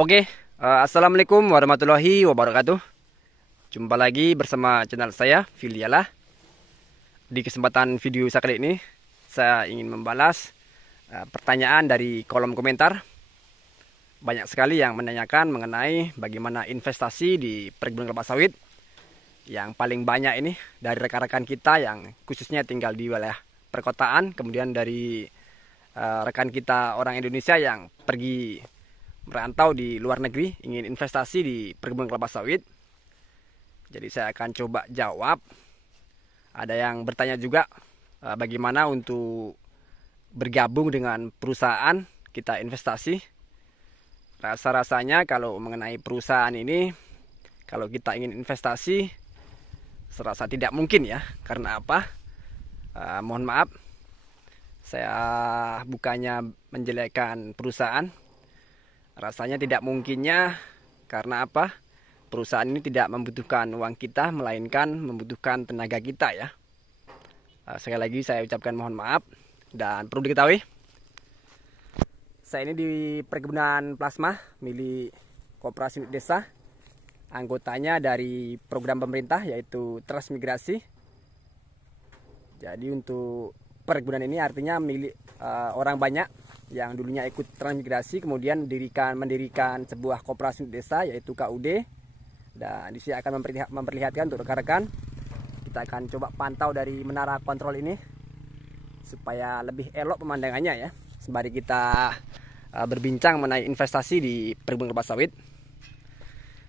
Oke, Assalamualaikum warahmatullahi wabarakatuh. Jumpa lagi bersama channel saya, Filialah. Di kesempatan video saya kali ini, saya ingin membalas pertanyaan dari kolom komentar. Banyak sekali yang menanyakan mengenai bagaimana investasi di perkebunan kelapa sawit. Yang paling banyak ini dari rekan-rekan kita yang khususnya tinggal di wilayah perkotaan, kemudian dari rekan kita orang Indonesia yang pergi merantau di luar negeri ingin investasi di perkebunan kelapa sawit. Jadi saya akan coba jawab. Ada yang bertanya juga bagaimana untuk bergabung dengan perusahaan kita investasi. Rasa-rasanya kalau mengenai perusahaan ini, kalau kita ingin investasi, serasa tidak mungkin ya. Karena apa? Mohon maaf, saya bukannya menjelekkan perusahaan. Rasanya tidak mungkinnya karena apa? Perusahaan ini tidak membutuhkan uang kita, melainkan membutuhkan tenaga kita ya. Sekali lagi saya ucapkan mohon maaf. Dan perlu diketahui, saya ini di perkebunan plasma milik Koperasi Desa. Anggotanya dari program pemerintah yaitu Transmigrasi. Jadi untuk perkebunan ini artinya milik orang banyak yang dulunya ikut transmigrasi, kemudian mendirikan sebuah koperasi desa yaitu KUD. Dan di sini akan memperlihatkan untuk rekan-rekan. Kita akan coba pantau dari menara kontrol ini supaya lebih elok pemandangannya ya, sembari kita berbincang mengenai investasi di perkebunan kelapa sawit.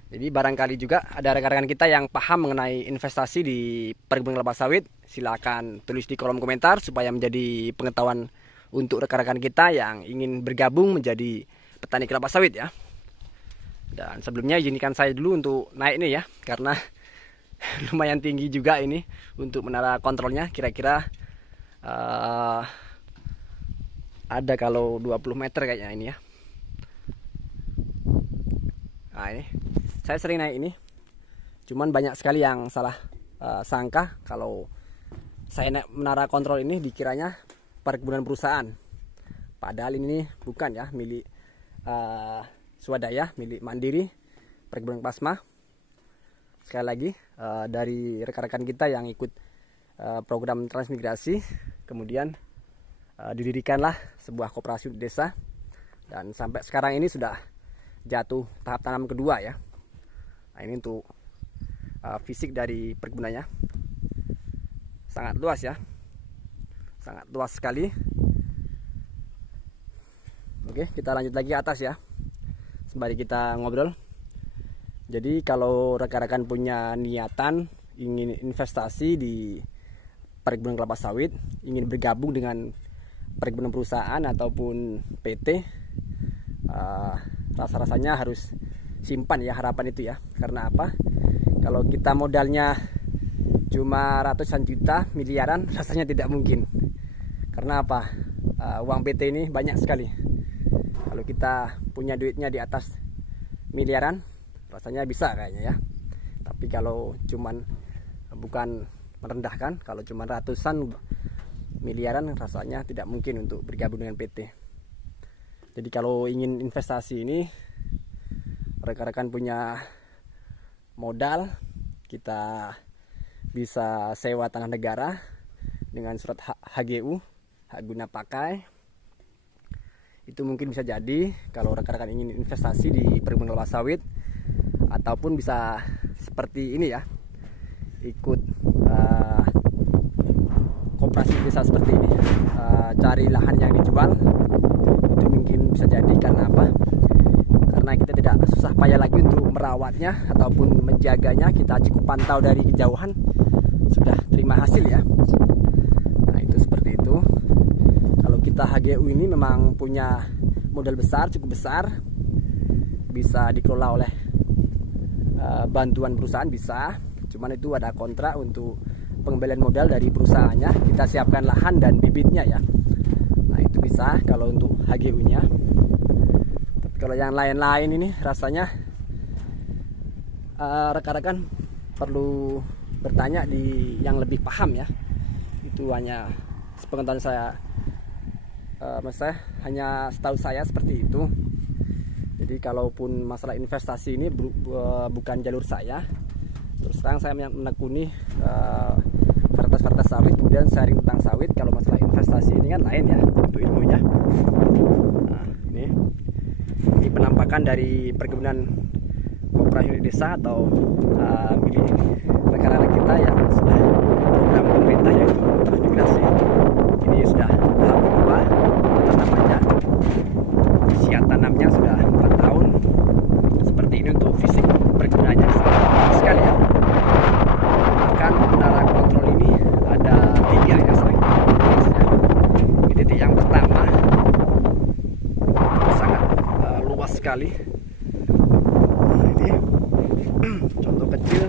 Jadi barangkali juga ada rekan-rekan kita yang paham mengenai investasi di perkebunan kelapa sawit. Silakan tulis di kolom komentar supaya menjadi pengetahuan untuk rekan-rekan kita yang ingin bergabung menjadi petani kelapa sawit ya. Dan sebelumnya izinkan saya dulu untuk naik nih ya, karena lumayan tinggi juga ini untuk menara kontrolnya. Kira-kira ada kalau 20 meter kayaknya ini ya. Nah ini, saya sering naik ini. Cuman banyak sekali yang salah sangka kalau saya naik menara kontrol ini dikiranya perkebunan perusahaan. Padahal ini bukan ya, milik swadaya, milik mandiri perkebunan plasma. Sekali lagi dari rekan-rekan kita yang ikut program transmigrasi, kemudian didirikanlah sebuah koperasi desa, dan sampai sekarang ini sudah jatuh tahap tanam kedua ya. Nah, ini untuk fisik dari perkebunannya sangat luas ya, sangat luas sekali. Oke, kita lanjut lagi ke atas ya, sembari kita ngobrol. Jadi kalau rekan-rekan punya niatan ingin investasi di perkebunan kelapa sawit, ingin bergabung dengan perkebunan perusahaan ataupun PT, rasa-rasanya harus simpan ya harapan itu ya. Karena apa? Kalau kita modalnya cuma ratusan juta, miliaran, rasanya tidak mungkin. Karena apa? Uang PT ini banyak sekali. Kalau kita punya duitnya di atas miliaran, rasanya bisa kayaknya ya. Tapi kalau cuman, bukan merendahkan, kalau cuman ratusan miliaran, rasanya tidak mungkin untuk bergabung dengan PT. Jadi kalau ingin investasi ini, rekan-rekan punya modal, kita bisa sewa tanah negara dengan surat HGU, hak guna pakai. Itu mungkin bisa jadi kalau rekan-rekan ingin investasi di perkebunan kelapa sawit, ataupun bisa seperti ini ya, ikut koperasi desa seperti ini, cari lahan yang dijual. Itu mungkin bisa jadi karena apa? Karena kita tidak susah payah lagi untuk merawatnya ataupun menjaganya. Kita cukup pantau dari kejauhan, sudah terima hasil ya. Nah itu seperti itu. Kalau kita HGU ini memang punya modal besar, cukup besar, bisa dikelola oleh bantuan perusahaan bisa. Cuman itu ada kontrak untuk pengembalian modal dari perusahaannya. Kita siapkan lahan dan bibitnya ya. Nah itu bisa kalau untuk HGU nya. Tapi kalau yang lain-lain ini rasanya rekan-rekan perlu bertanya di yang lebih paham ya. Itu hanya sepengetahuan saya, maksudnya hanya setahu saya seperti itu. Jadi Jadi kalaupun masalah investasi ini bukan jalur saya. Terus terang saya menekuni varietas-varietas sawit, kemudian sharing tentang sawit. Kalau masalah investasi ini kan lain ya untuk ilmunya. Nah, ini penampakan dari perkebunan koperasi desa atau milik rekan-rekan kita yang sudah program pemerintah yaitu transmigrasi. Ini sudah tahap kedua tanamnya. Usia tanamnya sudah 4 tahun. Seperti ini untuk fisik perkebunaannya sekali ya. Bahkan menara kontrol ini ada 3 ya selain. Di titik yang pertama sangat luas sekali. Nah, ini contoh kecil.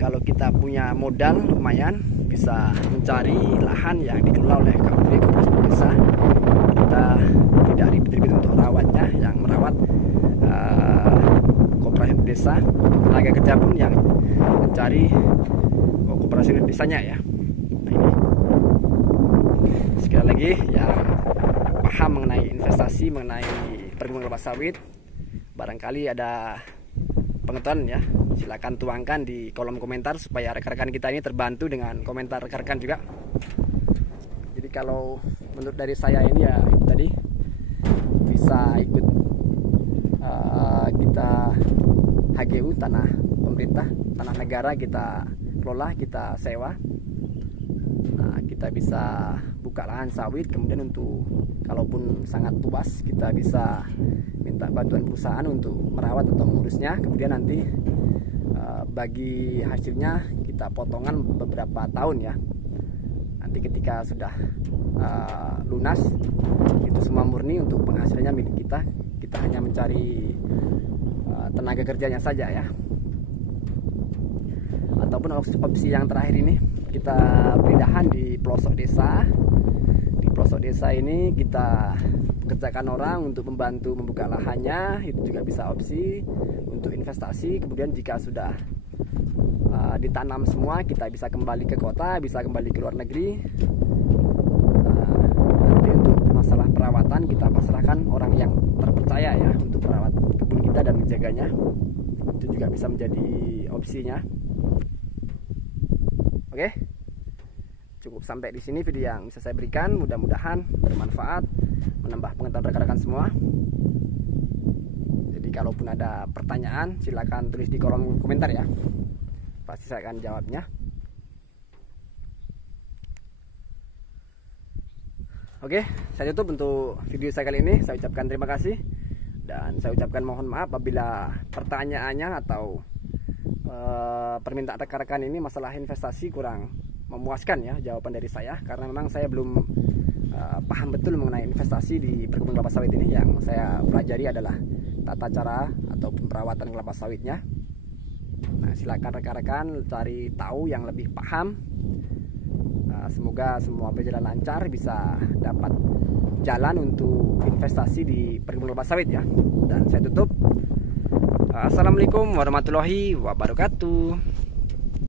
Kalau kita punya modal lumayan bisa mencari lahan yang dikelola oleh koperasi desa. Kita tidak ribet-ribet untuk rawatnya, yang merawat koperasi desa. Tenaga kerja pun yang mencari koperasi desanya ya. Nah, ini sekali lagi yang paham mengenai investasi, mengenai perkebunan kelapa sawit, barangkali ada pengetahuan ya, silakan tuangkan di kolom komentar supaya rekan-rekan kita ini terbantu dengan komentar rekan-rekan juga. Jadi kalau menurut dari saya ini ya itu tadi bisa ikut kita HGU, tanah pemerintah, tanah negara kita kelola, kita sewa. Nah, kita bisa buka lahan sawit, kemudian untuk kalaupun sangat luas kita bisa minta bantuan perusahaan untuk merawat atau mengurusnya, kemudian nanti bagi hasilnya kita potongan beberapa tahun ya. Nanti ketika sudah lunas itu semua murni untuk penghasilannya milik kita. Kita hanya mencari tenaga kerjanya saja ya. Ataupun opsi yang terakhir ini kita beri lahan di pelosok desa. Di pelosok desa ini kita pekerjakan orang untuk membantu membuka lahannya, itu juga bisa opsi untuk investasi. Kemudian jika sudah ditanam semua, kita bisa kembali ke kota, bisa kembali ke luar negeri. Nanti untuk masalah perawatan kita pasrahkan orang yang terpercaya ya untuk merawat kebun kita dan menjaganya. Itu juga bisa menjadi opsinya. Oke, cukup sampai di sini video yang bisa saya berikan. Mudah-mudahan bermanfaat, menambah pengetahuan rekan-rekan semua. Jadi kalaupun ada pertanyaan silakan tulis di kolom komentar ya, pasti saya akan jawabnya. Oke, saya tutup untuk video saya kali ini. Saya ucapkan terima kasih dan saya ucapkan mohon maaf apabila pertanyaannya atau permintaan rekan-rekan ini masalah investasi kurang memuaskan ya jawaban dari saya, karena memang saya belum paham betul mengenai investasi di perkebunan kelapa sawit ini. Yang saya pelajari adalah tata cara ataupun perawatan kelapa sawitnya. Nah, silakan rekan-rekan cari tahu yang lebih paham. Semoga semua berjalan lancar, bisa dapat jalan untuk investasi di perkebunan kelapa sawit ya. Dan saya tutup. Assalamualaikum warahmatullahi wabarakatuh.